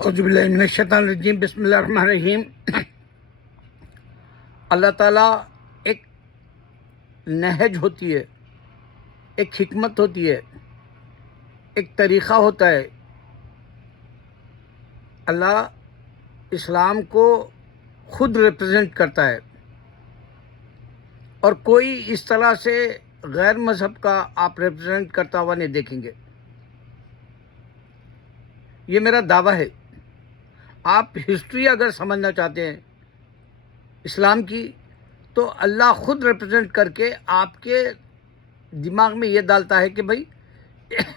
औज़ुबिल्लाहिमिनश्शैतानिर्रजीम बिस्मिल्लाहिर्रहमानिर्रहीम। अल्लाह ताला एक नहज होती है, एक हिकमत होती है, एक तरीक़ा होता है। अल्लाह इस्लाम को खुद रिप्रेजेंट करता है और कोई इस तरह से गैर मज़हब का आप रिप्रेजेंट करता हुआ नहीं देखेंगे। ये मेरा दावा है। आप हिस्ट्री अगर समझना चाहते हैं इस्लाम की, तो अल्लाह खुद रिप्रेजेंट करके आपके दिमाग में ये डालता है कि भाई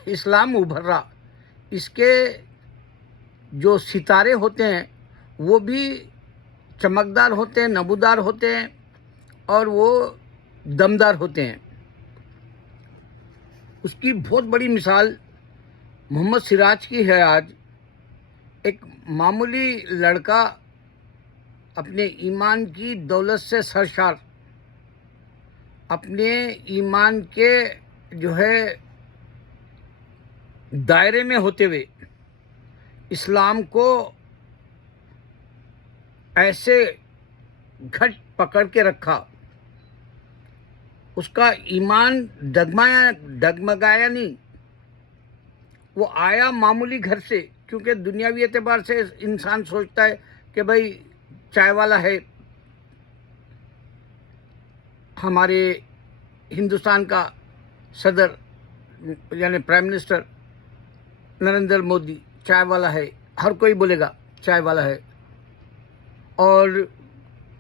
इस्लाम उभर रहा, इसके जो सितारे होते हैं वो भी चमकदार होते हैं, नबूदार होते हैं और वो दमदार होते हैं। उसकी बहुत बड़ी मिसाल मोहम्मद सिराज की है। आज एक मामूली लड़का अपने ईमान की दौलत से सरशार, अपने ईमान के जो है दायरे में होते हुए इस्लाम को ऐसे घट पकड़ के रखा, उसका ईमान डगमगाया नहीं। वो आया मामूली घर से, क्योंकि दुनियावी एतबार से इंसान सोचता है कि भाई चाय वाला है, हमारे हिंदुस्तान का सदर यानी प्राइम मिनिस्टर नरेंद्र मोदी चाय वाला है, हर कोई बोलेगा चाय वाला है। और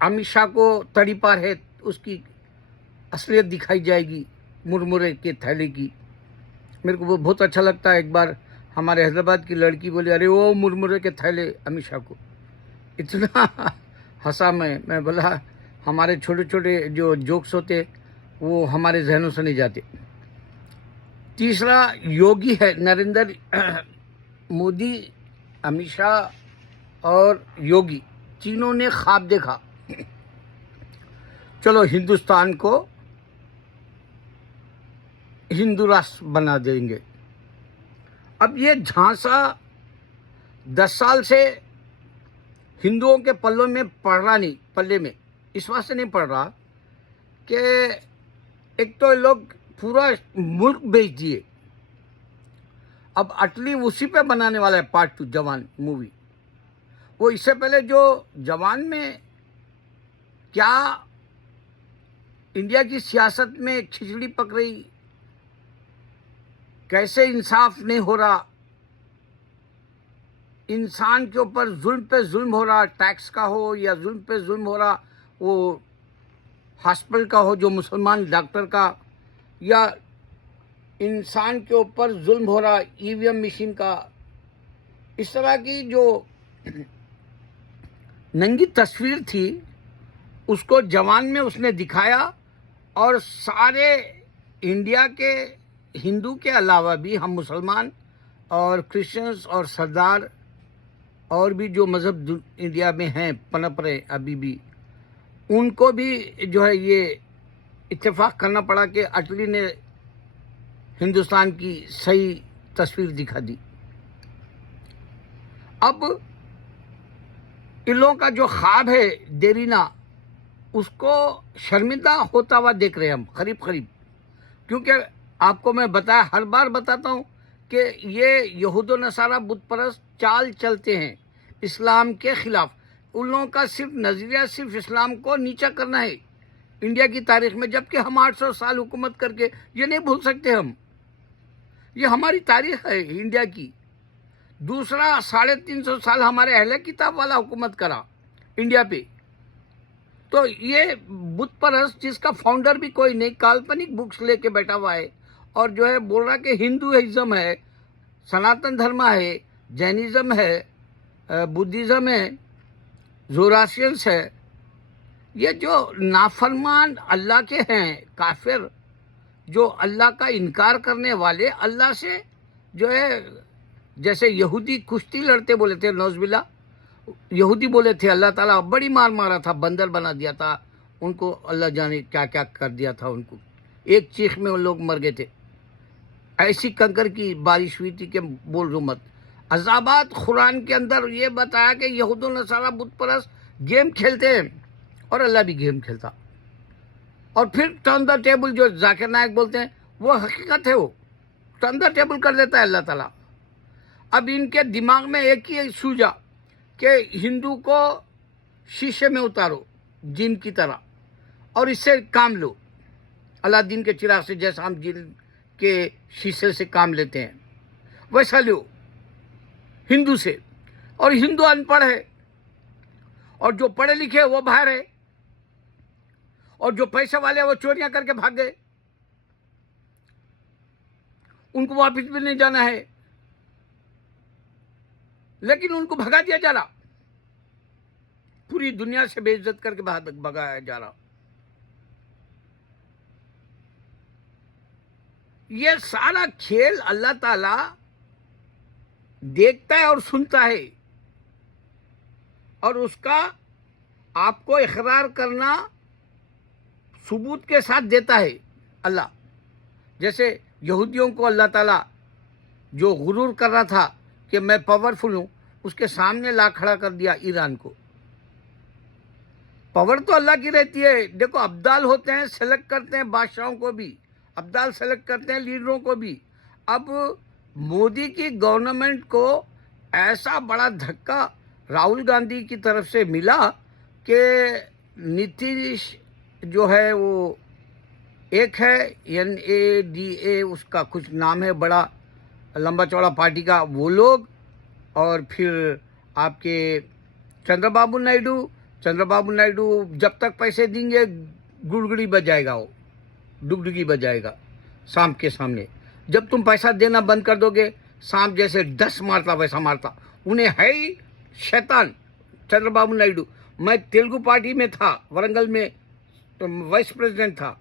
अमित शाह को तड़ी पार है, उसकी असलियत दिखाई जाएगी मुरमुरे के थैले की। मेरे को वो बहुत अच्छा लगता है। एक बार हमारे हैदराबाद की लड़की बोली, अरे वो मुरमुरे के थैले अमित शाह को। इतना हंसा मैं बोला हमारे छोटे छोटे जो जोक्स होते वो हमारे जहनों से नहीं जाते। तीसरा योगी है, नरेंद्र मोदी, अमित शाह और योगी, तीनों ने ख्वाब देखा चलो हिंदुस्तान को हिंदू राष्ट्र बना देंगे। अब ये झांसा 10 साल से हिंदुओं के पल्लों में पड़ रहा नहीं, पल्ले में इस वास्ते नहीं पड़ रहा कि एक तो लोग पूरा मुल्क बेच दिए। अब अटली उसी पे बनाने वाला है पार्ट 2 जवान मूवी। वो इससे पहले जो जवान में क्या इंडिया की सियासत में खिचड़ी पक रही, कैसे इंसाफ नहीं हो रहा, इंसान के ऊपर जुल्म पे जुल्म हो रहा, टैक्स का हो या जुल्म पे जुल्म हो रहा, वो हॉस्पिटल का हो जो मुसलमान डॉक्टर का, या इंसान के ऊपर जुल्म हो रहा ईवीएम मशीन का। इस तरह की जो नंगी तस्वीर थी उसको जवान में उसने दिखाया। और सारे इंडिया के हिंदू के अलावा भी हम मुसलमान और क्रिश्चियंस और सरदार और भी जो मज़हब इंडिया में हैं पनप रहे अभी भी, उनको भी जो है ये इत्तेफाक करना पड़ा कि अटली ने हिंदुस्तान की सही तस्वीर दिखा दी। अब इन लोगों का जो ख्वाब है देरीना, उसको शर्मिंदा होता हुआ देख रहे हैं हम करीब करीब। क्योंकि आपको मैं हर बार बताता हूँ कि ये यहूद नसारा बुत परस्त चाल चलते हैं इस्लाम के खिलाफ। उन लोगों का सिर्फ नजरिया सिर्फ इस्लाम को नीचा करना है इंडिया की तारीख में, जबकि हम 800 साल हुकूमत करके ये नहीं भूल सकते हम। ये हमारी तारीख है इंडिया की। दूसरा 350 साल हमारे अहले किताब वाला हुकूमत करा इंडिया पे। तो ये बुत परस्त जिसका फाउंडर भी कोई नहीं, काल्पनिक बुक्स लेके बैठा हुआ है और जो है बोल रहा कि हिंदुइज्म है, सनातन धर्म है, जैनिज्म है, बुद्धिज्म है, जोरासियंस है। ये जो नाफरमान अल्लाह के हैं, काफिर, जो अल्लाह का इनकार करने वाले, अल्लाह से जो है जैसे यहूदी कुश्ती लड़ते बोले थे, नौजबिल्ला यहूदी बोले थे अल्लाह ताला बड़ी मार मारा था, बंदर बना दिया था उनको, अल्लाह जाने क्या क्या कर दिया था उनको, एक चीख में उन लोग मर गए थे। ऐसी कंकर की बारिश हुई थी कि बोल रो मत। अजाबात कुरान के अंदर ये बताया कि यहूद नसारा बुत परस्त गेम खेलते हैं और अल्लाह भी गेम खेलता। और फिर टर्न द टेबल जो जाकिर नायक बोलते हैं वो हकीकत है, वो टर्न द टेबल कर देता है अल्लाह ताला। अब इनके दिमाग में एक ही सूझा कि हिंदू को शीशे में उतारो जिन की तरह और इससे काम लो, अलादीन के चिराग से जैसा हम जिन के शीशे से काम लेते हैं वैसा लो हिंदू से। और हिंदू अनपढ़ है और जो पढ़े लिखे हैं वो बाहर है और जो पैसे वाले हैं वो चोरियां करके भाग गए, उनको वापस भी नहीं जाना है, लेकिन उनको भगा दिया जा रहा, पूरी दुनिया से बेइज्जत करके भगाया जा रहा। ये सारा खेल अल्लाह ताला देखता है और सुनता है और उसका आपको इकरार करना सबूत के साथ देता है अल्लाह। जैसे यहूदियों को अल्लाह ताला जो गुरूर कर रहा था कि मैं पावरफुल हूं, उसके सामने ला खड़ा कर दिया ईरान को। पावर तो अल्लाह की रहती है। देखो अब्दाल होते हैं, सेलेक्ट करते हैं बादशाहों को भी, अब्दाल सेलेक्ट करते हैं लीडरों को भी। अब मोदी की गवर्नमेंट को ऐसा बड़ा धक्का राहुल गांधी की तरफ से मिला कि नीतीश जो है वो एक है NADA उसका कुछ नाम है, बड़ा लंबा चौड़ा पार्टी का वो लोग, और फिर आपके चंद्रबाबू नायडू जब तक पैसे देंगे गुड़गुड़ी बजाएगा, वो डुगडुगी बजाएगा सांप के सामने। जब तुम पैसा देना बंद कर दोगे सांप जैसे 10 मारता वैसा मारता। उन्हें है ही शैतान चंद्रबाबू नायडू। मैं तेलुगु पार्टी में था, वरंगल में वाइस प्रेसिडेंट था,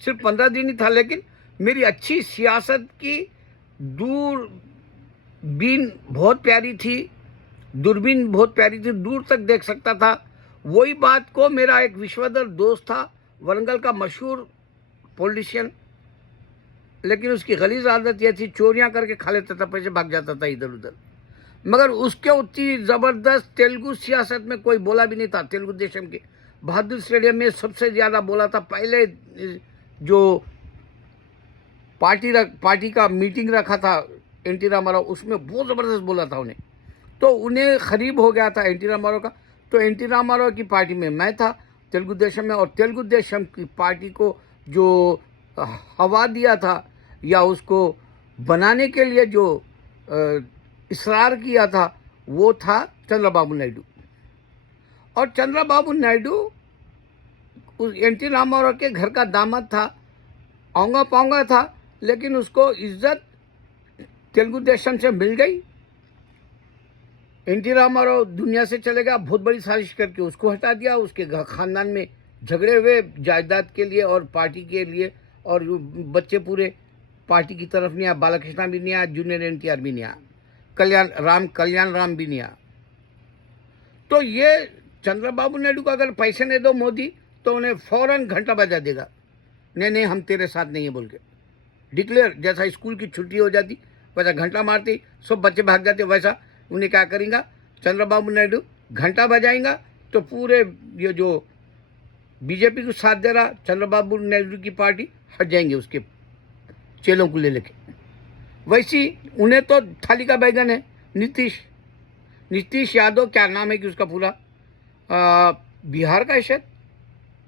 सिर्फ 15 दिन ही था, लेकिन मेरी अच्छी सियासत की दूरबीन बहुत प्यारी थी, दूरबीन बहुत प्यारी थी, दूर तक देख सकता था। वही बात को मेरा एक विश्वधर दोस्त था, वरंगल का मशहूर पॉलिटिशियन, लेकिन उसकी गलीज आदत यह थी चोरियां करके खा लेता था, पैसे भाग जाता था इधर उधर। मगर उसके उतनी ज़बरदस्त तेलुगु सियासत में कोई बोला भी नहीं था। तेलुगु देशम के बहादुर स्टेडियम में सबसे ज़्यादा बोला था। पहले जो पार्टी का मीटिंग रखा था NT रामाराव, उसमें बहुत ज़बरदस्त बोला था उन्हें, तो उन्हें करीब हो गया था NT रामाराव का। तो NT रामाराव की पार्टी में मैं था तेलुगु देशम में, और तेलुगु देशम की पार्टी को जो हवा दिया था या उसको बनाने के लिए जो इसरार किया था वो था चंद्रबाबू नायडू। और चंद्रबाबू नायडू उस NT रामाराव के घर का दामाद था, औंगा पौंगा था, लेकिन उसको इज्जत तेलुगु देशम से मिल गई। NT रामाराव दुनिया से चले गया, बहुत बड़ी साजिश करके उसको हटा दिया। उसके खानदान में झगड़े हुए जायदाद के लिए और पार्टी के लिए, और बच्चे पूरे पार्टी की तरफ नहीं आया। बालाकृष्णा भी नहीं आया, जूनियर NTR भी नहीं आया, कल्याण राम भी नहीं आया। तो ये चंद्रबाबू नायडू को अगर पैसे नहीं दो मोदी, तो उन्हें फौरन घंटा बजा देगा, नहीं हम तेरे साथ नहीं है बोल के डिक्लेयर। जैसा स्कूल की छुट्टी हो जाती वैसा घंटा मारते सब बच्चे भाग जाते, वैसा उन्हें क्या करेंगे चंद्रबाबू नायडू, घंटा बजाएंगा तो पूरे ये जो बीजेपी को साथ दे रहा चंद्रबाबू नायडू की पार्टी हट जाएंगे उसके चेलों को ले लेके। वैसी उन्हें तो थाली का बैगन है। नीतीश यादव, क्या नाम है कि उसका पूरा, बिहार का है शायद,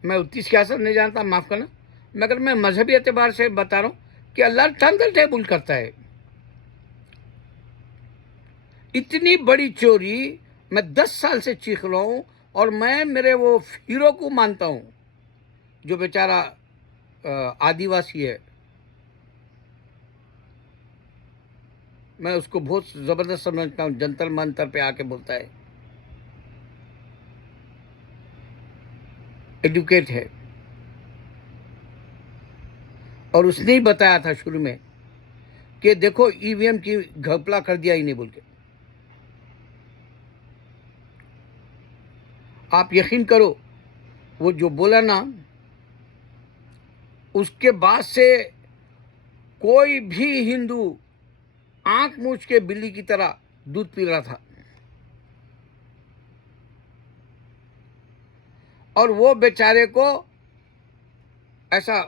मैं उतनी सियासत नहीं जानता, माफ़ करना, मगर मैं मजहबी एतबार से बता रहा हूँ कि अल्लाह टंडल टेबल करता है। इतनी बड़ी चोरी मैं 10 साल से चीख रहा हूँ, और मैं मेरे वो हीरो को मानता हूँ जो बेचारा आदिवासी है, मैं उसको बहुत ज़बरदस्त समझता हूँ। जंतर मंतर पे आके बोलता है, एजुकेट है, और उसने ही बताया था शुरू में कि देखो EVM की घपला कर दिया ही नहीं बोल के। आप यकीन करो वो जो बोला ना, उसके बाद से कोई भी हिंदू आंख मूछ के बिल्ली की तरह दूध पी रहा था और वो बेचारे को ऐसा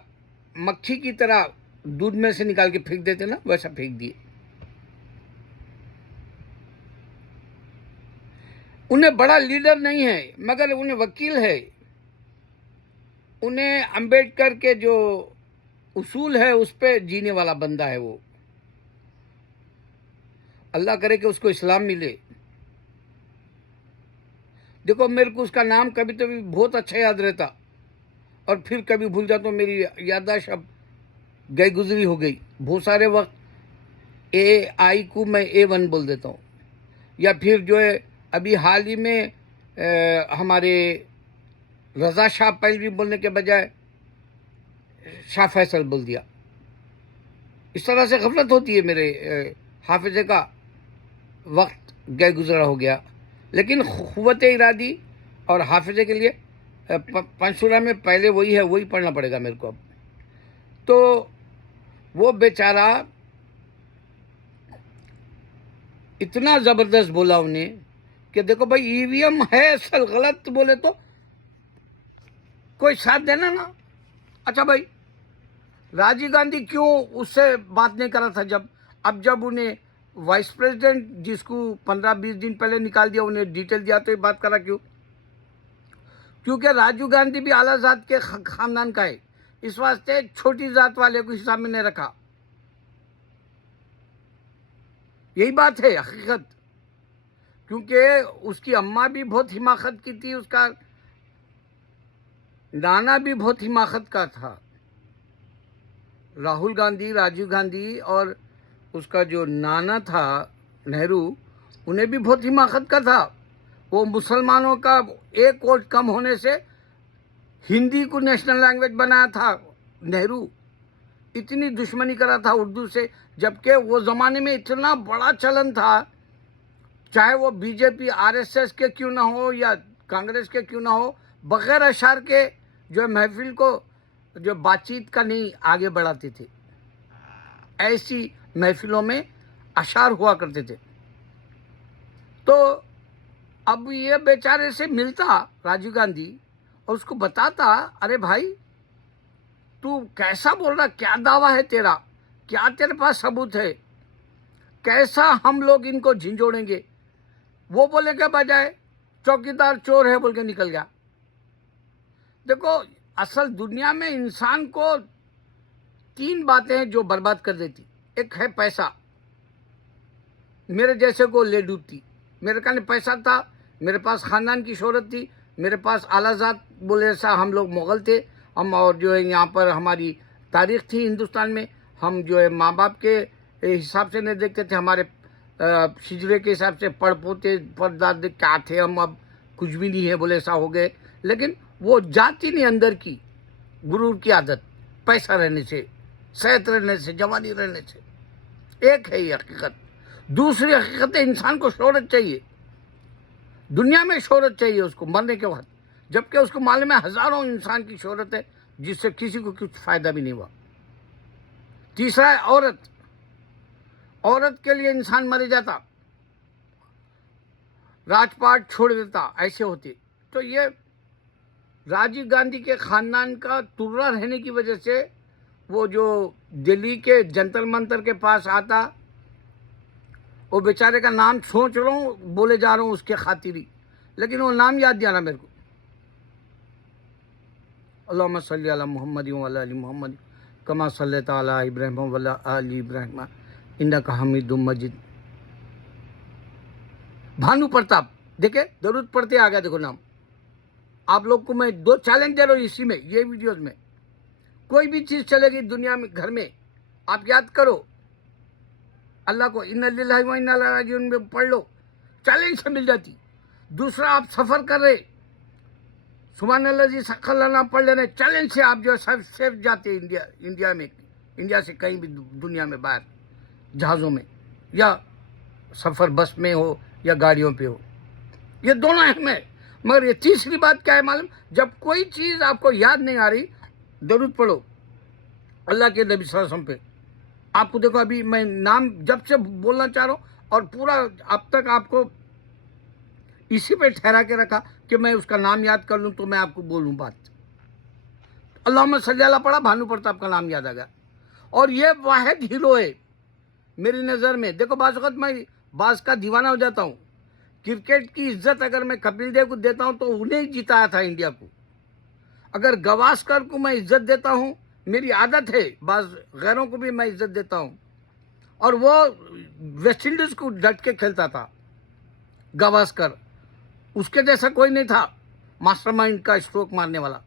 मक्खी की तरह दूध में से निकाल के फेंक देते ना, वैसा फेंक दिए। उन्हें बड़ा लीडर नहीं है मगर उन्हें वकील है, उन्हें अंबेडकर के जो उसूल है उस पे जीने वाला बंदा है वो। अल्लाह करे कि उसको इस्लाम मिले। देखो मेरे को उसका नाम कभी तो भी बहुत अच्छा याद रहता और फिर कभी भूल जाता, तो मेरी याददाश्त अब गई गुजरी हो गई। बहुत सारे वक्त AI को मैं A1 बोल देता हूँ, या फिर जो है अभी हाल ही में हमारे रज़ा शाह पहलवी बोलने के बजाय शाह फैसल बोल दिया। इस तरह से गफलत होती है। मेरे हाफिजे का वक्त गए गुजरा हो गया, लेकिन क़ुव्वत इरादी और हाफिजे के लिए पंचसूरा में पहले वही है, वही पढ़ना पड़ेगा मेरे को अब। तो वो बेचारा इतना ज़बरदस्त बोला उन्हें कि देखो भाई EVM है असल, गलत बोले तो कोई साथ देना ना। अच्छा भाई, राजीव गांधी क्यों उससे बात नहीं कर रहा था जब उन्हें वाइस प्रेसिडेंट जिसको 15-20 दिन पहले निकाल दिया, उन्हें डिटेल दिया तो बात करा क्यों? क्योंकि राजीव गांधी भी आला जात के खानदान का है, इस वास्ते छोटी जात वाले को हिसाब में नहीं रखा। यही बात है हकीकत, क्योंकि उसकी अम्मा भी बहुत हिमाकत की थी, उसका नाना भी बहुत हिमाकत का था। राहुल गांधी, राजीव गांधी और उसका जो नाना था नेहरू, उन्हें भी बहुत हिमाकत का था। वो मुसलमानों का एक वोट कम होने से हिंदी को नेशनल लैंग्वेज बनाया था नेहरू, इतनी दुश्मनी करा था उर्दू से, जबकि वो ज़माने में इतना बड़ा चलन था, चाहे वो बीजेपी RSS के क्यों ना हो या कांग्रेस के क्यों ना हो, बगैर अशार के जो महफिल को जो बातचीत का नहीं आगे बढ़ाते थे। ऐसी महफिलों में अशार हुआ करते थे। तो अब ये बेचारे से मिलता राजीव गांधी और उसको बताता, अरे भाई तू कैसा बोल रहा, क्या दावा है तेरा, क्या तेरे पास सबूत है, कैसा हम लोग इनको झिंझोड़ेंगे। वो बोले के बजाय चौकीदार चोर है बोल के निकल गया। देखो असल दुनिया में इंसान को 3 बातें हैं जो बर्बाद कर देती। एक है पैसा, मेरे जैसे को ले डूबती। मेरे काने पैसा था, मेरे पास खानदान की शोहरत थी, मेरे पास आलाजात बोले सा हम लोग मुगल थे हम, और जो है यहाँ पर हमारी तारीख थी हिंदुस्तान में। हम जो है माँ बाप के हिसाब से नहीं देखते थे, हमारे हिजरे के हिसाब से पढ़ पोते परदादे क्या थे हम, अब कुछ भी नहीं है बोले सा हो गए। लेकिन वो जाती नहीं अंदर की गुरूर की आदत, पैसा रहने से, सेहत रहने से, जवानी रहने से। एक है ये हकीकत। दूसरी हकीकत है इंसान को शोहरत चाहिए, दुनिया में शोहरत चाहिए उसको मरने के बाद, जबकि उसको मालूम है हजारों इंसान की शोहरत है जिससे किसी को कुछ फायदा भी नहीं हुआ। तीसरा है औरत, औरत के लिए इंसान मर जाता, राजपाट छोड़ देता, ऐसे होते। तो ये राजीव गांधी के खानदान का तुर्रा रहने की वजह से वो जो दिल्ली के जंतर मंतर के पास आता, वो बेचारे का नाम सोच रहा हूँ, बोले जा रहा हूँ उसके खातिरी, लेकिन वो नाम याद दिया ना मेरे को। अल्लाहुम्मा सल्ली अला मुहम्मद व अला आलि मुहम्मद कमा सल्लैता अला इब्राहीम व अला आलि इब्राहीम इन्नका हमीदुम मजीद। भानु प्रताप, देखे दरूद पढ़ते आ गया। देखो नाम, आप लोग को मैं 2 चैलेंज दे रहा हूँ इसी में, ये वीडियोज में। कोई भी चीज़ चलेगी दुनिया में, घर में, आप याद करो अल्लाह को, इन्ना लिल्लाहि व इन्ना इलैहि राजिऊन में पढ़ लो, चैलेंज से मिल जाती। दूसरा, आप सफ़र कर रहे, सुभान अल्लाह जी सखर लना पढ़ ले रहे, चैलेंज से आप जो सब सेफ जाते इंडिया में, इंडिया से कहीं भी दुनिया में बाहर, जहाज़ों में या सफ़र बस में हो या गाड़ियों पे हो, ये दोनों अहम है। मगर ये तीसरी बात क्या है मालूम, जब कोई चीज़ आपको याद नहीं आ रही, दरूद पढ़ो अल्लाह के नबी सल्लल्लाहु अलैहि वसल्लम पे। आपको देखो अभी मैं नाम जब से बोलना चाह रहा हूँ, और पूरा अब तक आपको इसी पे ठहरा के रखा कि मैं उसका नाम याद कर लूं तो मैं आपको बोलूं बात। अल्लाहुम्मा सल्ली अला पढ़ा, भानु प्रताप का नाम याद आ गया। और ये वाहिद हीरो है मेरी नज़र में। देखो बाज़ वक़्त मैं बाज का दीवाना हो जाता हूँ। क्रिकेट की इज्जत अगर मैं कपिल देव को देता हूँ तो उन्हें ही जिताया था इंडिया को। अगर गवास्कर को मैं इज्जत देता हूँ, मेरी आदत है, बाज गैरों को भी मैं इज्जत देता हूँ। और वो वेस्ट इंडीज को डट के खेलता था गवास्कर, उसके जैसा कोई नहीं था मास्टरमाइंड का स्ट्रोक मारने वाला।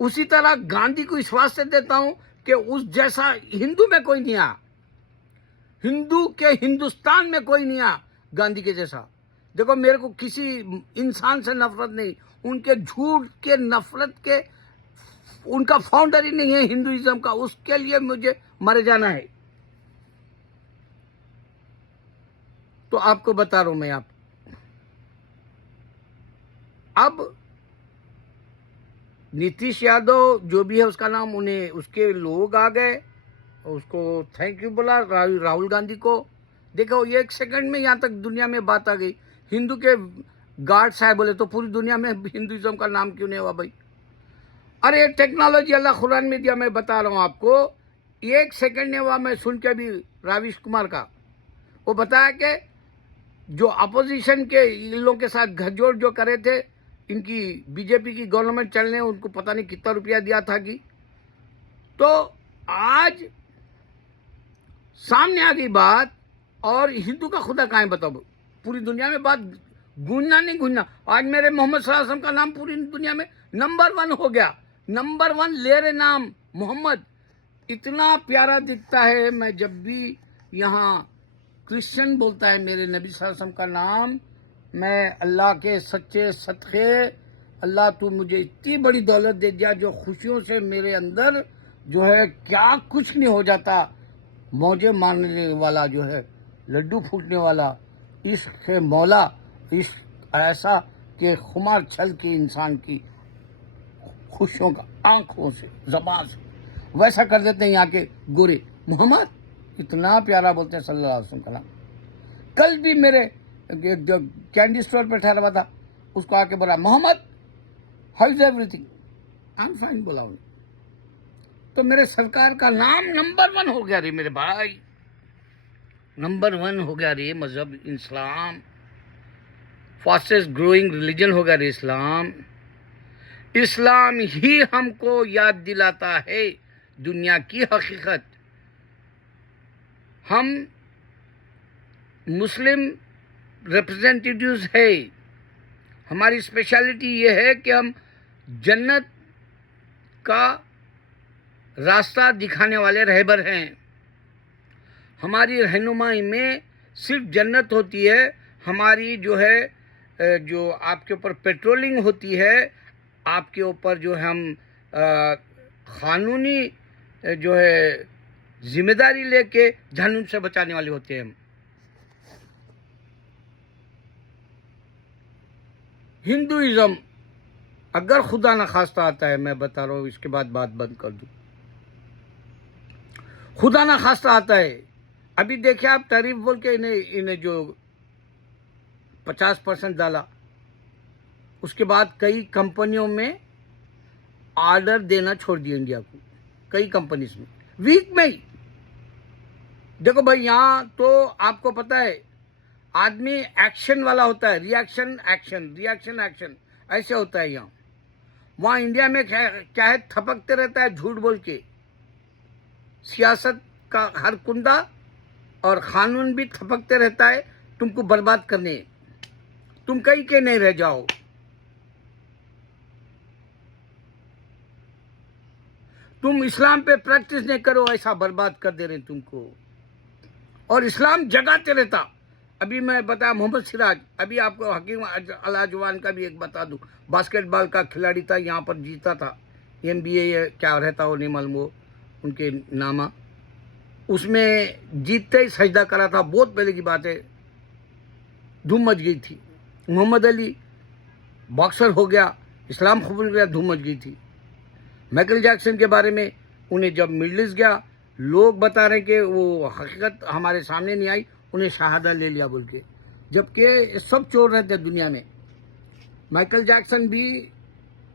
उसी तरह गांधी को इस वास्ते देता हूं कि उस जैसा हिंदू में कोई नहीं आया, हिंदू के हिंदुस्तान में कोई नहीं आया गांधी के जैसा। देखो मेरे को किसी इंसान से नफरत नहीं, उनके झूठ के नफरत के, उनका फाउंडर ही नहीं है हिंदुइज्म का, उसके लिए मुझे मर जाना है। तो आपको बता रहा हूं मैं। अब नीतीश यादव जो भी है उसका नाम, उन्हें उसके लोग आ गए, उसको थैंक यू बोला राहुल गांधी को। देखो ये एक सेकंड में यहाँ तक दुनिया में बात आ गई। हिंदू के गार्ड साहब बोले तो पूरी दुनिया में हिंदुइज्म का नाम क्यों नहीं हुआ भाई? अरे टेक्नोलॉजी अल्लाह कुरान में दिया, मैं बता रहा हूँ आपको। एक सेकंड नहीं हुआ, मैं सुन के अभी राविश कुमार का, वो बताया कि जो अपोजिशन के इन लोगों के साथ गठजोड़ जो करे थे, इनकी बीजेपी की गवर्नमेंट चलने, उनको पता नहीं कितना रुपया दिया था कि। तो आज सामने आ गई बात, और हिंदू का खुदा कहाँ है बताओ? पूरी दुनिया में बात गूंजना नहीं गूंजना। आज मेरे मोहम्मद सल्लल्लाहु अलैहि वसल्लम का नाम पूरी दुनिया में नंबर 1 हो गया। नंबर 1 ले रहे नाम मोहम्मद, इतना प्यारा दिखता है। मैं जब भी यहाँ क्रिश्चियन बोलता है मेरे नबी सल्लल्लाहु अलैहि वसल्लम का नाम, मैं अल्लाह के सच्चे सदक़े, अल्लाह तू मुझे इतनी बड़ी दौलत दे दिया जो खुशियों से मेरे अंदर जो है क्या कुछ नहीं हो जाता। मौजे मारने वाला जो है, लड्डू फूटने वाला, इश्क़ मौला, इश्क़ ऐसा कि खुमार छल के इंसान की खुशियों का आंखों से, ज़बान से वैसा कर देते हैं यहाँ के गोरे। मोहम्मद इतना प्यारा बोलते हैं सल्लल्लाहु अलैहि वसल्लम का नाम। कल भी मेरे जो कैंडी स्टोर पर ठहरा हुआ था, उसको आके बोला Mohammad how is everything, I am fine बोला उन्हें। तो मेरे सरकार का नाम नंबर 1 हो गया रे मेरे भाई, नंबर 1 हो गया रे मजहब इस्लाम, फास्टेस्ट ग्रोइंग रिलीजन हो गया रे इस्लाम। इस्लाम ही हमको याद दिलाता है दुनिया की हकीकत। हम मुस्लिम रिप्रेजेंटेटिव्स है, हमारी स्पेशलिटी ये है कि हम जन्नत का रास्ता दिखाने वाले रहबर हैं। हमारी रहनुमाई में सिर्फ जन्नत होती है। हमारी जो है जो आपके ऊपर पेट्रोलिंग होती है, आपके ऊपर जो हम कानूनी जो है जिम्मेदारी लेके जहन्नुम से बचाने वाले होते हैं हम। हिंदुइज्म अगर खुदा न खास्ता आता है, मैं बता रहा हूँ, इसके बाद बात बंद कर दूँ, खुदा न खास्ता आता है। अभी देखिए आप तारीफ बोल के इन्हें जो 50% डाला, उसके बाद कई कंपनियों में ऑर्डर देना छोड़ दिया इंडिया को, कई कंपनीज में वीक में ही। देखो भाई यहाँ तो आपको पता है आदमी एक्शन वाला होता है, रिएक्शन एक्शन, रिएक्शन एक्शन, ऐसे होता है यहाँ। वहाँ इंडिया में क्या है, थपकते रहता है झूठ बोल के। सियासत का हर कुंदा और कानून भी थपकते रहता है तुमको बर्बाद करने, तुम कहीं के नहीं रह जाओ। तुम इस्लाम पे प्रैक्टिस नहीं करो, ऐसा बर्बाद कर दे रहे तुमको। और इस्लाम जगाते रहता। अभी मैं बता मोहम्मद सिराज, अभी आपको हकीम अलाजवान का भी एक बता दूं, बास्केटबॉल का खिलाड़ी था, यहाँ पर जीता था NBA क्या रहता हो नहीं मालूम, वो उनके नामा, उसमें जीतते ही सजदा करा था, बहुत पहले की बात है, धूम मच गई थी। मोहम्मद अली बॉक्सर हो गया, इस्लाम कबूल गया, धूम मच गई थी। माइकल जैक्सन के बारे में, उन्हें जब मिडल ईस्ट गया, लोग बता रहे कि वो हकीकत हमारे सामने नहीं आई, उन्हें शहादा ले लिया बोल के, जबकि सब चोर रहते दुनिया में। माइकल जैक्सन भी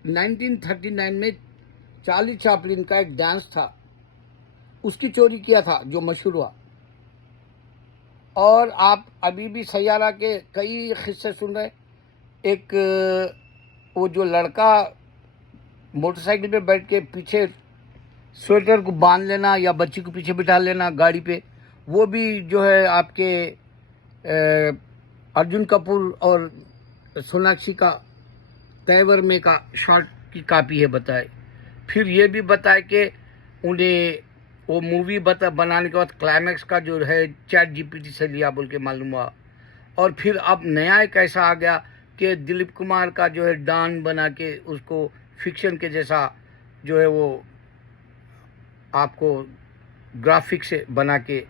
1939 में चार्ली चैपलिन का एक डांस था, उसकी चोरी किया था जो मशहूर हुआ। और आप अभी भी सैयारा के कई किस्से सुन रहे। एक वो जो लड़का मोटरसाइकिल पे बैठ के पीछे स्वेटर को बांध लेना या बच्ची को पीछे बिठा लेना गाड़ी पे, वो भी जो है आपके अर्जुन कपूर और सोनाक्षी का तेवर में का शॉर्ट की कॉपी है बताए। फिर ये भी बताए कि उन्हें वो मूवी बनाने के बाद क्लाइमैक्स का जो है ChatGPT से लिया बोल के मालूम हुआ। और फिर अब नया एक ऐसा आ गया कि दिलीप कुमार का जो है डॉन बना के उसको फिक्शन के जैसा जो है वो आपको ग्राफिक से बना के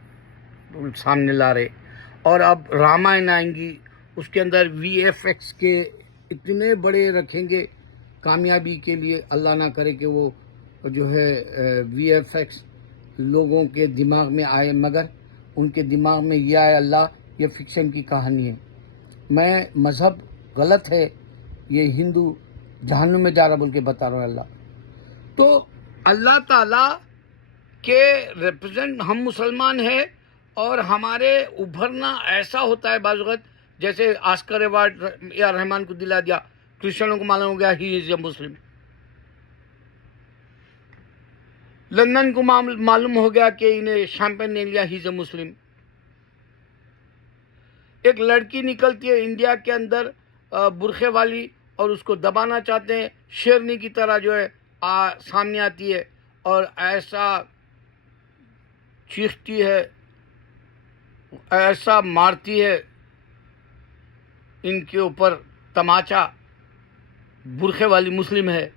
सामने ला रहे। और अब रामायण आएंगी, उसके अंदर VFX के इतने बड़े रखेंगे कामयाबी के लिए। अल्लाह ना करे कि वो जो है VFX लोगों के दिमाग में आए, मगर उनके दिमाग में यह आए अल्लाह ये फिक्शन की कहानी है। मैं मज़हब गलत है, ये हिंदू जहन्नुम में जा रहा बोल के बता रहा हूँ अल्लाह। तो अल्लाह ताला के रिप्रेजेंट हम मुसलमान हैं, और हमारे उभरना ऐसा होता है बाज़ वक़्त, जैसे ऑस्कर अवार्ड या रहमान को दिला दिया, क्रिश्चियनों को मालूम हो गया he is a Muslim. London को मालूम हो गया कि इन्हें शैंपेन नहीं लिया, ही इज़ ए मुस्लिम। एक लड़की निकलती है इंडिया के अंदर बुरखे वाली, और उसको दबाना चाहते हैं, शेरनी की तरह जो है सामने आती है और ऐसा चीखती है, ऐसा मारती है इनके ऊपर तमाचा। बुरखे वाली मुस्लिम है।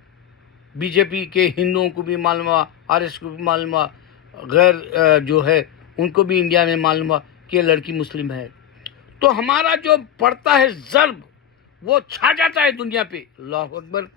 बीजेपी के हिंदुओं को भी मालूम हुआ, RS को भी मालूम हुआ, गैर जो है उनको भी इंडिया में मालूम हुआ कि ये लड़की मुस्लिम है। तो हमारा जो पड़ता है ज़र्ब वो छा जाता है दुनिया पे। अल्लाह अकबर।